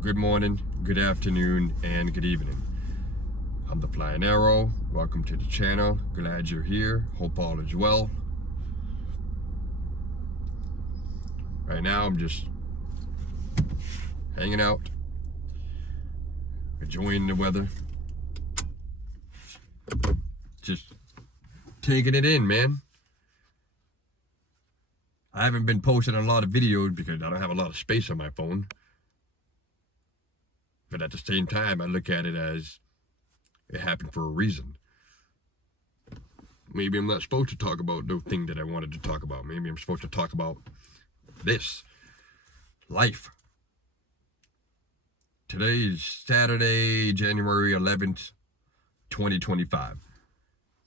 good morning, good afternoon, and good evening. I'm the Flying Arrow. Welcome to the channel. Glad you're here. Hope all is well. Right now, I'm just hanging out, enjoying the weather, just taking it in, man. I haven't been posting a lot of videos because I don't have a lot of space on my phone. But at the same time, I look at it as it happened for a reason. Maybe I'm not supposed to talk about the thing that I wanted to talk about. Maybe I'm supposed to talk about this. Life. Today is Saturday, January 11th, 2025.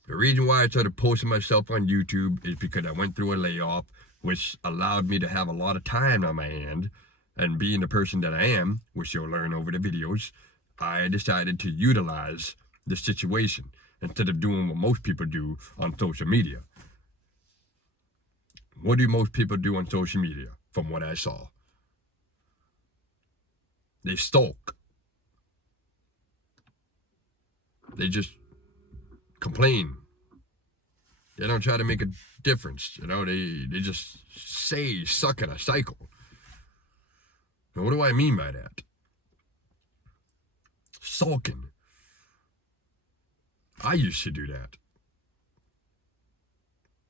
The reason why I started posting myself on YouTube is because I went through a layoff, which allowed me to have a lot of time on my hand. And being the person that I am, which you'll learn over the videos, I decided to utilize the situation instead of doing what most people do on social media. What do most people do on social media, from what I saw? They stalk. They just complain. They don't try to make a difference. They just say, suck at a cycle. Now, what do I mean by that? Sulking. I used to do that.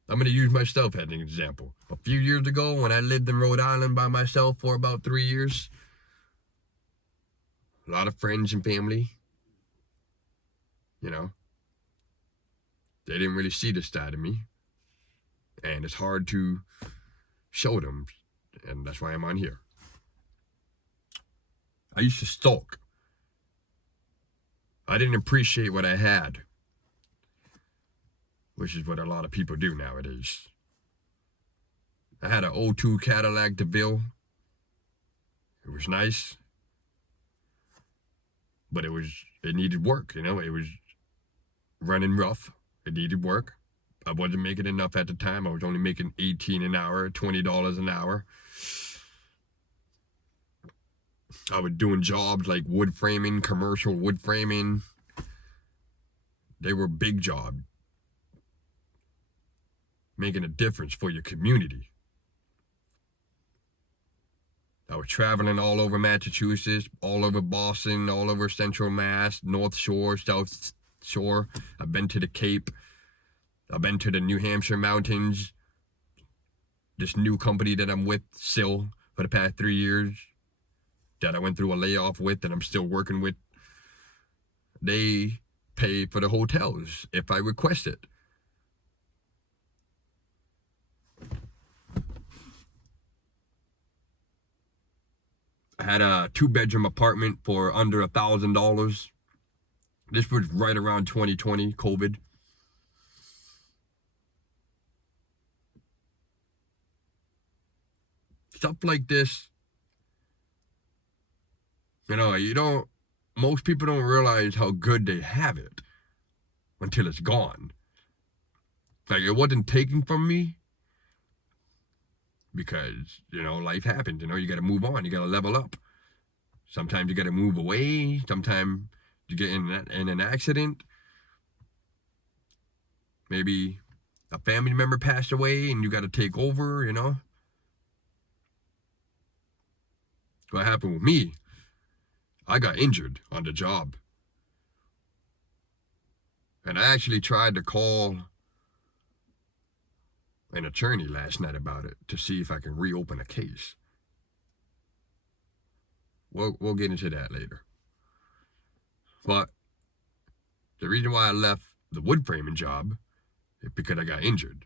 I'm going to use myself as an example. A few years ago, when I lived in Rhode Island by myself for about 3 years, a lot of friends and family, they didn't really see this side of me. And it's hard to show them. And that's why I'm on here. I used to stalk. I didn't appreciate what I had, which is what a lot of people do nowadays. I had an 02 Cadillac DeVille. It was nice, but it needed work, It was running rough. It needed work. I wasn't making enough at the time. I was only making $18 an hour, $20 an hour. I was doing jobs like wood framing, commercial wood framing. They were big jobs, making a difference for your community. I was traveling all over Massachusetts, all over Boston, all over Central Mass, North Shore, South Shore. I've been to the Cape. I've been to the New Hampshire mountains. This new company that I'm with still for the past 3 years, that I went through a layoff with and I'm still working with, they pay for the hotels if I request it. I had a 2-bedroom apartment for under $1,000. This was right around 2020, COVID. Stuff like this, most people don't realize how good they have it until it's gone. Like, it wasn't taken from me because, life happens, you got to move on, you got to level up. Sometimes you got to move away, sometimes you get in an accident. Maybe a family member passed away and you got to take over, What happened with me, I got injured on the job. And I actually tried to call an attorney last night about it to see if I can reopen a case. We'll get into that later. But the reason why I left the wood framing job is because I got injured.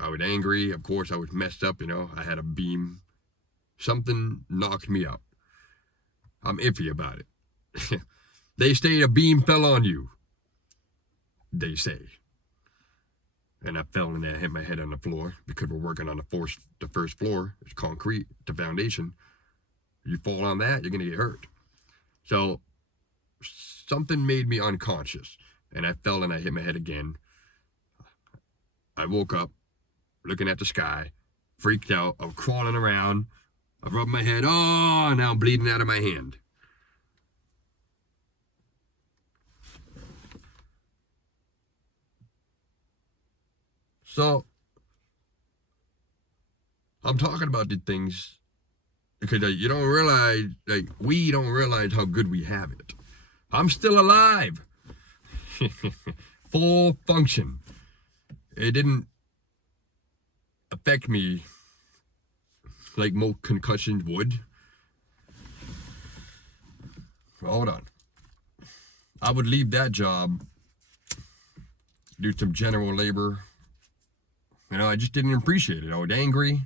I was angry. Of course, I was messed up, I had a beam. Something knocked me out. I'm iffy about it. They say a beam fell on you, they say. And I fell and I hit my head on the floor because we're working on the first floor. It's concrete, the foundation. You fall on that, you're going to get hurt. So something made me unconscious. And I fell and I hit my head again. I woke up looking at the sky, freaked out. I was crawling around. I rubbed my head. Oh, now I'm bleeding out of my hand. So, I'm talking about these things because you don't realize, we don't realize how good we have it. I'm still alive. Full function. It didn't affect me like most concussions would. Hold on. I would leave that job, do some general labor. I just didn't appreciate it. I was angry.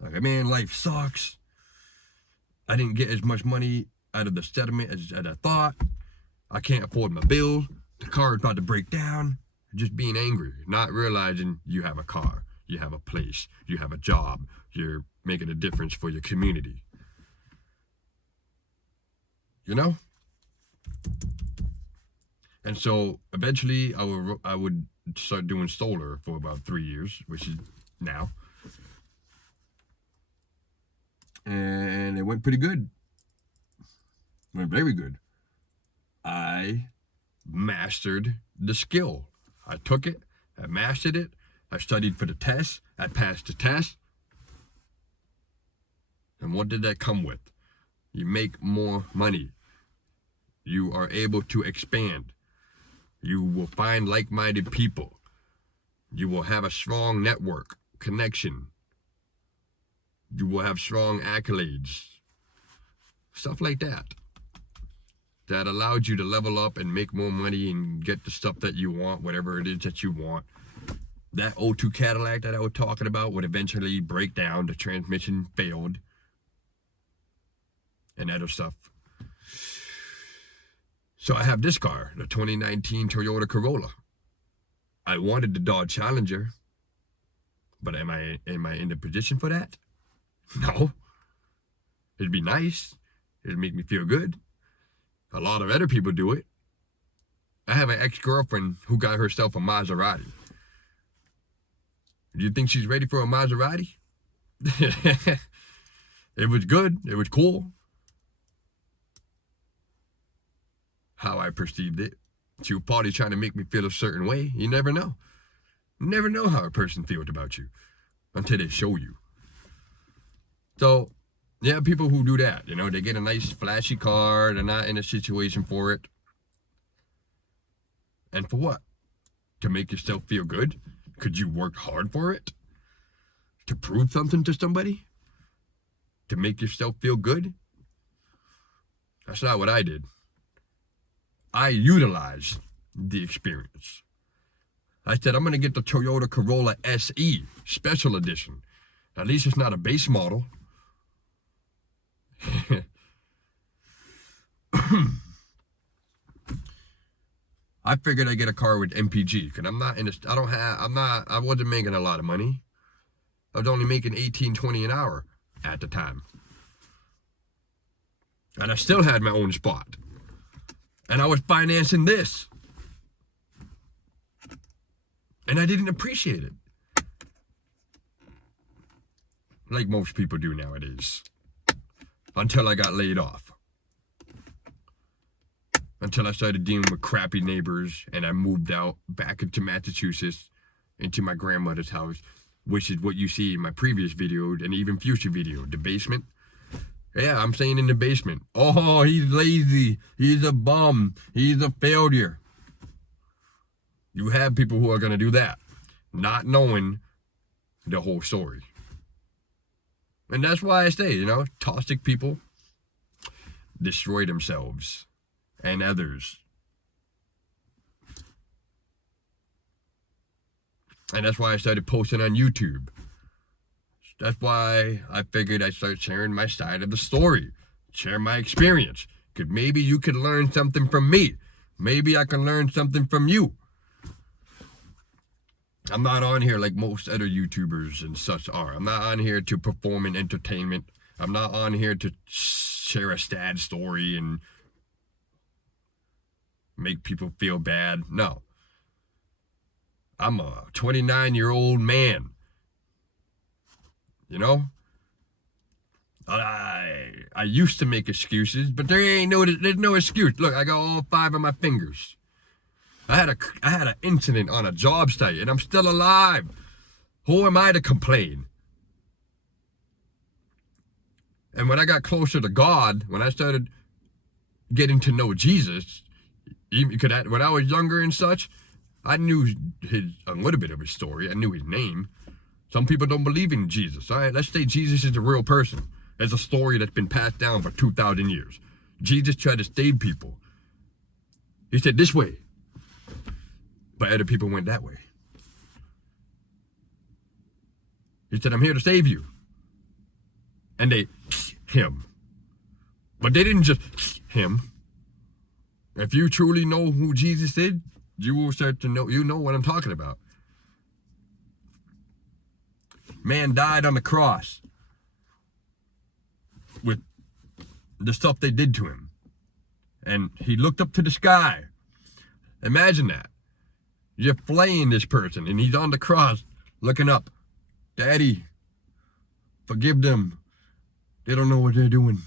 Like, man, life sucks. I didn't get as much money out of the settlement as I thought. I can't afford my bill. The car is about to break down. Just being angry, not realizing you have a car, you have a place, you have a job, you're making a difference for your community. And so eventually I would start doing solar for about 3 years, which is now. And it went pretty good. It went very good. I mastered the skill. I took it, I mastered it, I studied for the test, I passed the test. And what did that come with? You make more money. You are able to expand. You will find like-minded people. You will have a strong network, connection. You will have strong accolades. Stuff like that. That allowed you to level up and make more money and get the stuff that you want, whatever it is that you want. That O2 Cadillac that I was talking about would eventually break down. The transmission failed. And other stuff. So I have this car, the 2019 Toyota Corolla. I wanted the Dodge Challenger, but am I in the position for that? No. It'd be nice. It'd make me feel good. A lot of other people do it. I have an ex-girlfriend who got herself a Maserati. Do you think she's ready for a Maserati? It was good. It was cool. How I perceived it. She was probably trying to make me feel a certain way. You never know. You never know how a person feels about you until they show you. So, yeah, people who do that, they get a nice flashy car. They're not in a situation for it. And for what? To make yourself feel good? Could you work hard for it? To prove something to somebody? To make yourself feel good? That's not what I did. I utilized the experience. I said, I'm going to get the Toyota Corolla SE Special Edition. At least it's not a base model. I figured I'd get a car with MPG, because I wasn't making a lot of money. I was only making $18-20 an hour at the time. And I still had my own spot. And I was financing this. And I didn't appreciate it. Like most people do nowadays. Until I got laid off. Until I started dealing with crappy neighbors and I moved out back into Massachusetts, into my grandmother's house, which is what you see in my previous video and even future video, the basement. Yeah, I'm staying in the basement. Oh, he's lazy. He's a bum. He's a failure. You have people who are going to do that, not knowing the whole story. And that's why I say, toxic people destroy themselves and others. And that's why I started posting on YouTube. That's why I figured I'd start sharing my side of the story, share my experience. Because maybe you could learn something from me. Maybe I can learn something from you. I'm not on here like most other YouTubers and such are. I'm not on here to perform in entertainment. I'm not on here to share a sad story and make people feel bad. No. I'm a 29-year-old man. I used to make excuses, but there's no excuse. Look, I got all 5 of my fingers. I had an incident on a job site, and I'm still alive. Who am I to complain? And when I got closer to God, when I started getting to know Jesus, when I was younger and such, I knew a little bit of his story. I knew his name. Some people don't believe in Jesus. All right, let's say Jesus is a real person. It's a story that's been passed down for 2,000 years. Jesus tried to save people. He said this way, but other people went that way. He said, I'm here to save you. And they him. But they didn't just him. If you truly know who Jesus is, you will start to know, you know what I'm talking about. Man died on the cross with the stuff they did to him. And he looked up to the sky. Imagine that. You're flaying this person and he's on the cross looking up. Daddy, forgive them. They don't know what they're doing.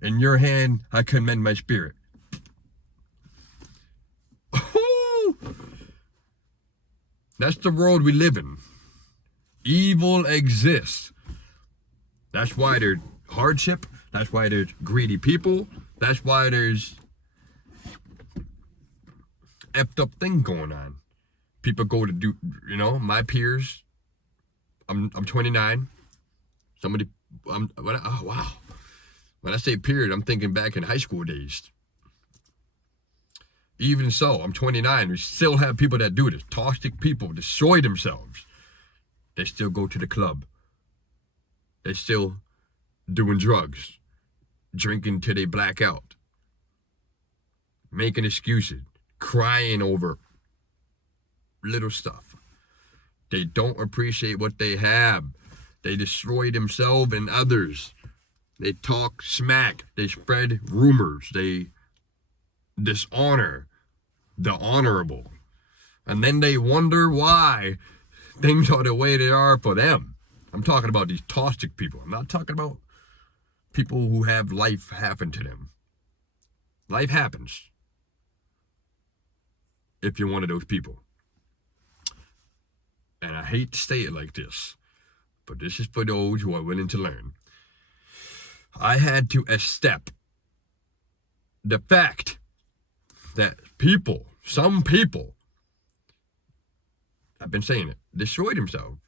In your hand, I commend my spirit. That's the world we live in. Evil exists. That's why there's hardship. That's why there's greedy people. That's why there's effed up thing going on. People go to do, my peers. I'm 29. Oh wow. When I say period, I'm thinking back in high school days. Even so, I'm 29. We still have people that do this. Toxic people destroy themselves. They still go to the club. They still doing drugs. Drinking till they black out. Making excuses. Crying over little stuff. They don't appreciate what they have. They destroy themselves and others. They talk smack. They spread rumors. They dishonor the honorable. And then they wonder why things are the way they are for them. I'm talking about these toxic people. I'm not talking about people who have life happen to them. Life happens if you're one of those people. And I hate to say it like this, but this is for those who are willing to learn. I had to accept the fact that some people, I've been saying it, destroyed themselves,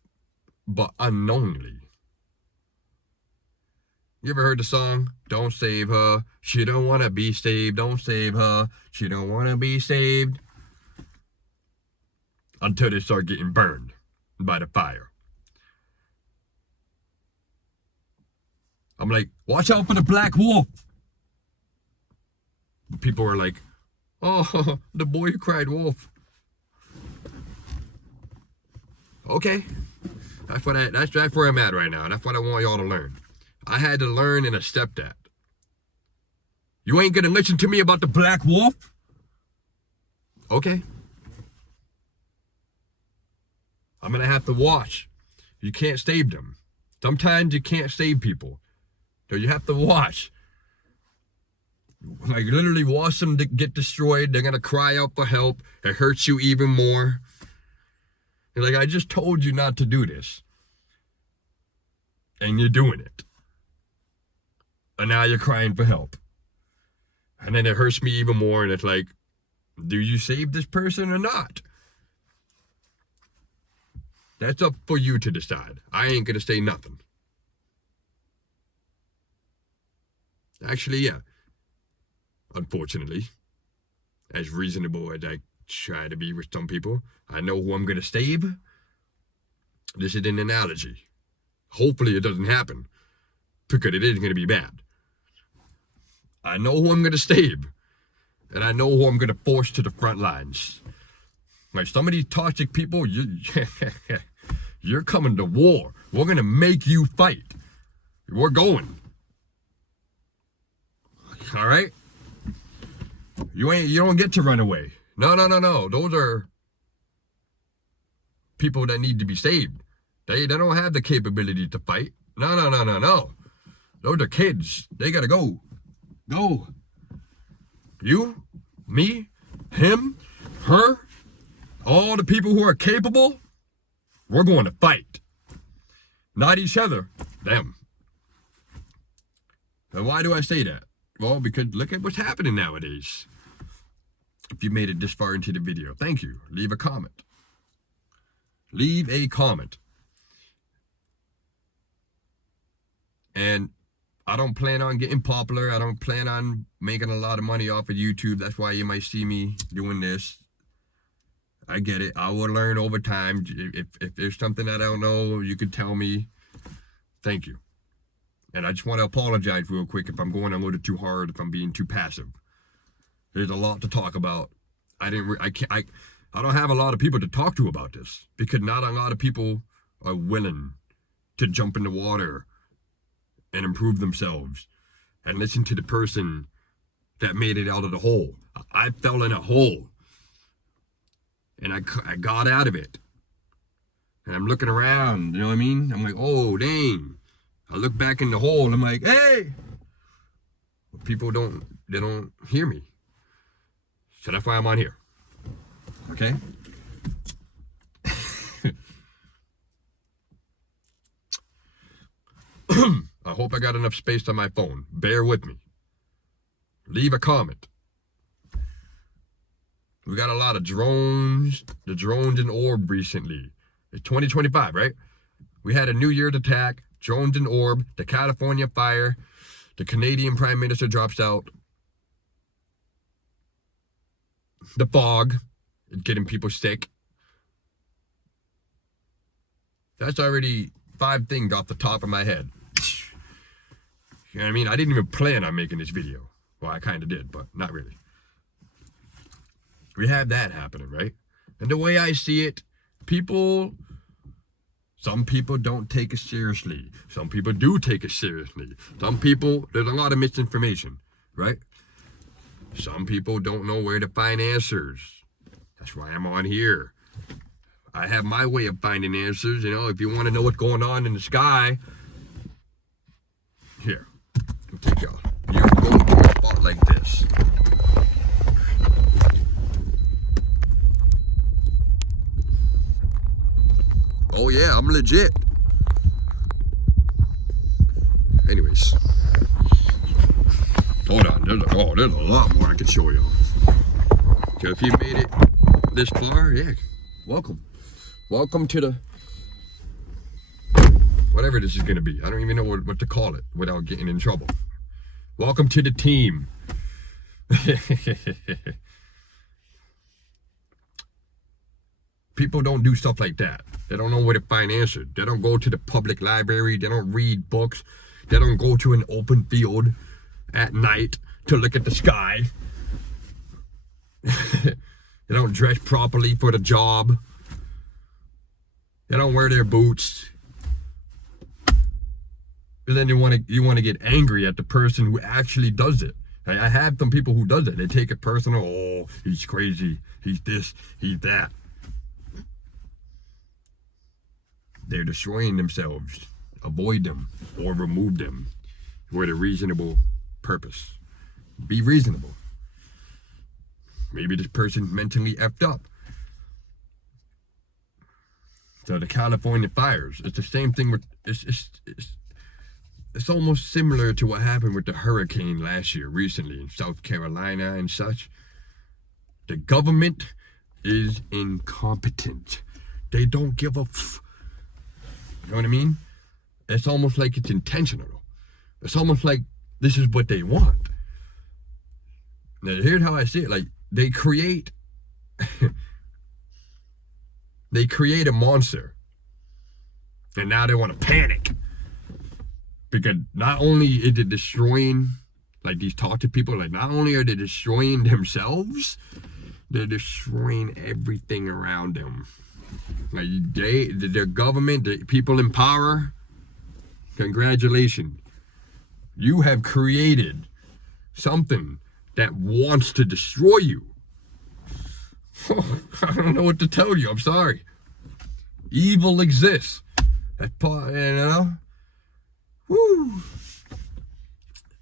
but unknowingly. You ever heard the song, Don't Save Her, she don't want to be saved, don't save her, she don't want to be saved, until they start getting burned by the fire. I'm like, watch out for the black wolf. People are like, oh, the boy who cried wolf. Okay, that's where I'm at right now. That's what I want y'all to learn. I had to learn and accept that. You ain't gonna listen to me about the black wolf? Okay. I'm gonna have to watch. You can't save them. Sometimes you can't save people. So you have to watch. Like literally watch them get destroyed. They're gonna cry out for help. It hurts you even more. You're like, I just told you not to do this. And you're doing it. And now you're crying for help. And then it hurts me even more. And it's like, do you save this person or not? That's up for you to decide. I ain't gonna say nothing. Actually, yeah. Unfortunately, as reasonable as I try to be with some people, I know who I'm gonna save. This is an analogy. Hopefully it doesn't happen, because it is gonna be bad. I know who I'm gonna save, and I know who I'm gonna force to the front lines. Like some of these toxic people, you're coming to war. We're gonna make you fight. We're going. All right? You don't get to run away. No. Those are people that need to be saved. They don't have the capability to fight. No. Those are kids. They gotta go. Go. You, me, him, her, all the people who are capable, we're going to fight. Not each other, them. And why do I say that? Well, because look at what's happening nowadays. If you made it this far into the video, thank you. Leave a comment. Leave a comment. And I don't plan on getting popular. I don't plan on making a lot of money off of YouTube. That's why you might see me doing this. I get it. I will learn over time. If there's something that I don't know, you can tell me. Thank you. And I just want to apologize real quick if I'm going a little too hard, if I'm being too passive. There's a lot to talk about. I don't have a lot of people to talk to about this because not a lot of people are willing to jump in the water and improve themselves and listen to the person that made it out of the hole. I fell in a hole and I got out of it. And I'm looking around, you know what I mean? I'm like, oh, dang. I look back in the hole and I'm like, hey. People don't hear me. So that's why I'm on here. Okay? I hope I got enough space on my phone. Bear with me. Leave a comment. We got a lot of drones. The drones in orb recently. It's 2025, right? We had a New Year's attack. Drones in orb. The California fire. The Canadian Prime Minister drops out. The fog. Getting people sick. That's already 5 things off the top of my head. You know what I mean? I didn't even plan on making this video. Well, I kind of did, but not really. We have that happening, right? And the way I see it, some people don't take it seriously. Some people do take it seriously. Some people, there's a lot of misinformation, right? Some people don't know where to find answers. That's why I'm on here. I have my way of finding answers. You know, if you want to know what's going on in the sky, here, I'll take y'all. You go to a spot like this. Oh yeah, I'm legit. Anyways, hold on. There's a lot more I can show you. So if you made it this far, yeah, welcome. Welcome to the, whatever this is going to be. I don't even know what to call it without getting in trouble. Welcome to the team. People don't do stuff like that. They don't know where to find answers. They don't go to the public library. They don't read books. They don't go to an open field at night to look at the sky. They don't dress properly for the job. They don't wear their boots. And then you want to get angry at the person who actually does it. I have some people who does it. They take it personal. Oh, he's crazy. He's this. He's that. They're destroying themselves. Avoid them or remove them with a reasonable purpose. Be reasonable. Maybe this person's mentally effed up. So the California fires, it's the same thing with, it's almost similar to what happened with the hurricane last year, recently in South Carolina and such. The government is incompetent. They don't give a you know what I mean? It's almost like it's intentional. It's almost like this is what they want. Now, here's how I see it. Like, they create a monster. And now they want to panic. Because not only is it destroying, like these talkative people, like not only are they destroying themselves, they're destroying everything around them. Like their government, the people in power, congratulations. You have created something that wants to destroy you. I don't know what to tell you. I'm sorry. Evil exists. That's part, you know. Woo!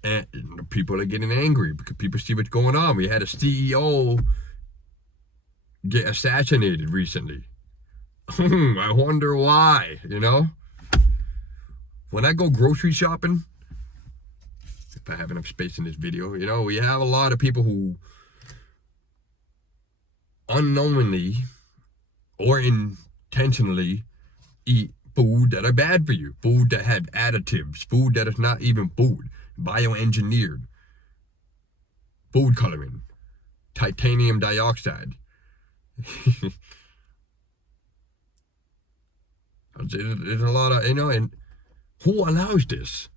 And people are getting angry because people see what's going on. We had a CEO get assassinated recently. I wonder why, you know? When I go grocery shopping, if I have enough space in this video, you know, we have a lot of people who unknowingly or intentionally eat food that are bad for you, food that have additives, food that is not even food, bioengineered, food coloring, titanium dioxide. There's a lot of, you know, and who allows this?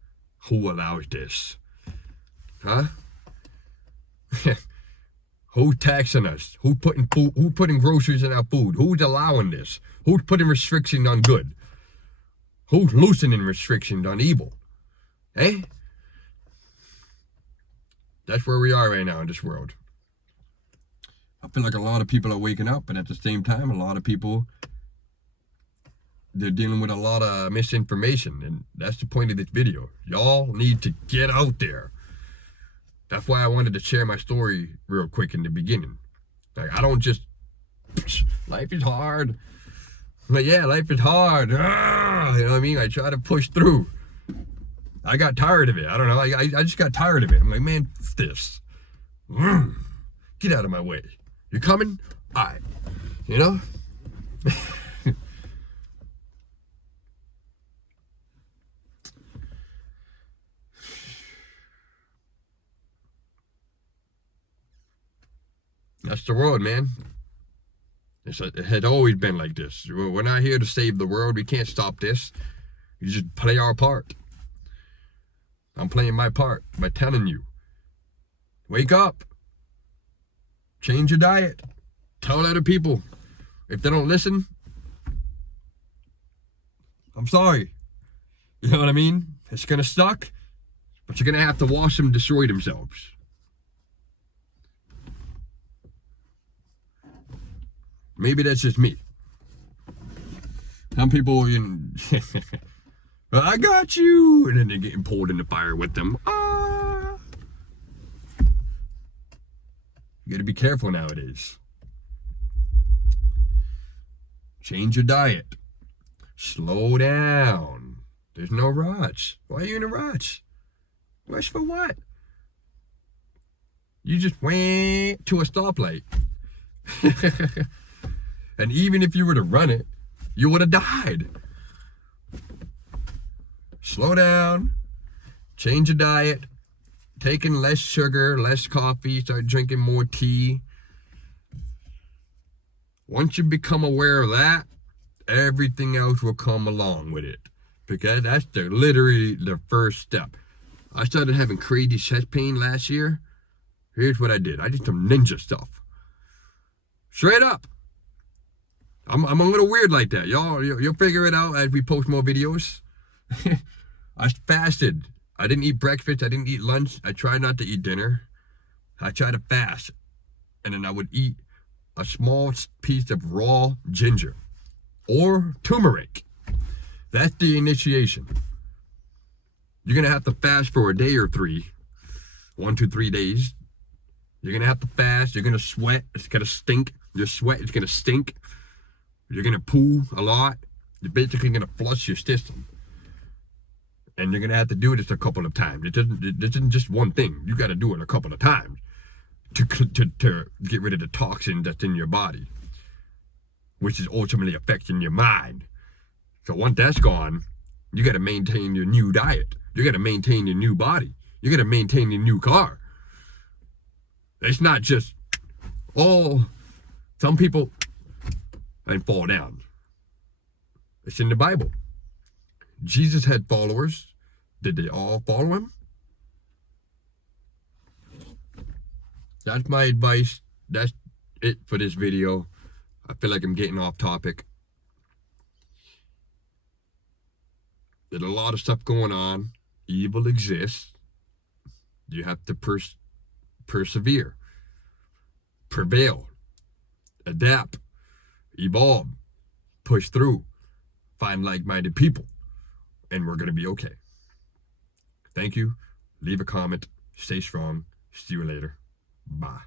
Who allows this? Huh? Who's taxing us? Who's putting food? Who's putting groceries in our food? Who's allowing this? Who's putting restrictions on good? Who's loosening restrictions on evil? Eh? That's where we are right now in this world. I feel like a lot of people are waking up, but at the same time, a lot of people, they're dealing with a lot of misinformation, and that's the point of this video. Y'all need to get out there. That's why I wanted to share my story real quick in the beginning. Like, I don't just, life is hard. I'm like, yeah, life is hard. You know what I mean? I try to push through. I got tired of it. I don't know. I just got tired of it. I'm like, man, f this. Get out of my way. You coming? All right. You know? That's the world, man. It had always been like this. We're not here to save the world. We can't stop this. We just play our part. I'm playing my part by telling you. Wake up. Change your diet. Tell other people. If they don't listen, I'm sorry. You know what I mean? It's going to suck, but you're going to have to watch them destroy themselves. Maybe that's just me. Some people, you know, I got you, and then they're getting pulled in the fire with them. You gotta be careful nowadays. Change your diet. Slow down. There's no rush. Why are you in a rush? Rush for what? You just went to a stoplight. And even if you were to run it, you would have died. Slow down. Change your diet. Taking less sugar, less coffee, start drinking more tea. Once you become aware of that, everything else will come along with it. Because that's literally the first step. I started having crazy chest pain last year. Here's what I did. I did some ninja stuff. Straight up. I'm a little weird like that. You'll figure it out as we post more videos. I fasted. I didn't eat breakfast. I didn't eat lunch. I tried not to eat dinner. I tried to fast. And then I would eat a small piece of raw ginger or turmeric. That's the initiation. You're going to have to fast for a day or three. 1 to 3 days. You're going to have to fast. You're going to sweat. It's going to stink. Your sweat is going to stink. You're going to poo a lot. You're basically going to flush your system. And you're going to have to do this a couple of times. It isn't just one thing. You got to do it a couple of times to get rid of the toxin that's in your body, which is ultimately affecting your mind. So once that's gone, you got to maintain your new diet. You got to maintain your new body. You got to maintain your new car. It's not just, some people and fall down. It's in the Bible. Jesus had followers. Did they all follow him? That's my advice. That's it for this video. I feel like I'm getting off topic. There's a lot of stuff going on. Evil exists. You have to persevere, prevail, adapt, evolve, push through, find like-minded people, and we're going to be okay. Thank you. Leave a comment. Stay strong. See you later. Bye.